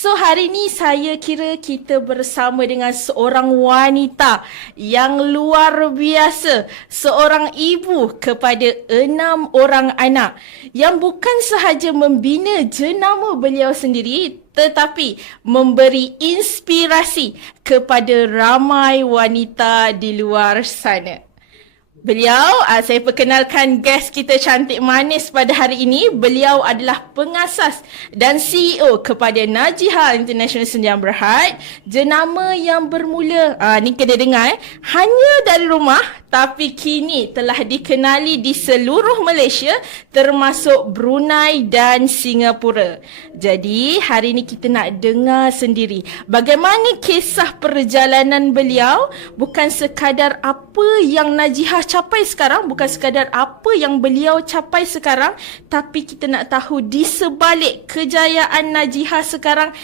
So hari ni saya kira kita bersama dengan seorang wanita yang luar biasa. Seorang ibu kepada 6 orang anak yang bukan sahaja membina jenama beliau sendiri tetapi memberi inspirasi kepada ramai wanita di luar sana. Beliau, saya perkenalkan guest kita cantik manis pada hari ini. Beliau adalah pengasas dan CEO kepada Najihah International Sendian Berhad. Jenama yang bermula, ni kena dengar hanya dari rumah tapi kini telah dikenali di seluruh Malaysia termasuk Brunei dan Singapura. Jadi hari ini kita nak dengar sendiri bagaimana kisah perjalanan beliau, bukan sekadar apa yang Najihah capai sekarang, bukan sekadar apa yang beliau capai sekarang, tapi kita nak tahu di sebalik kejayaan Najihah sekarang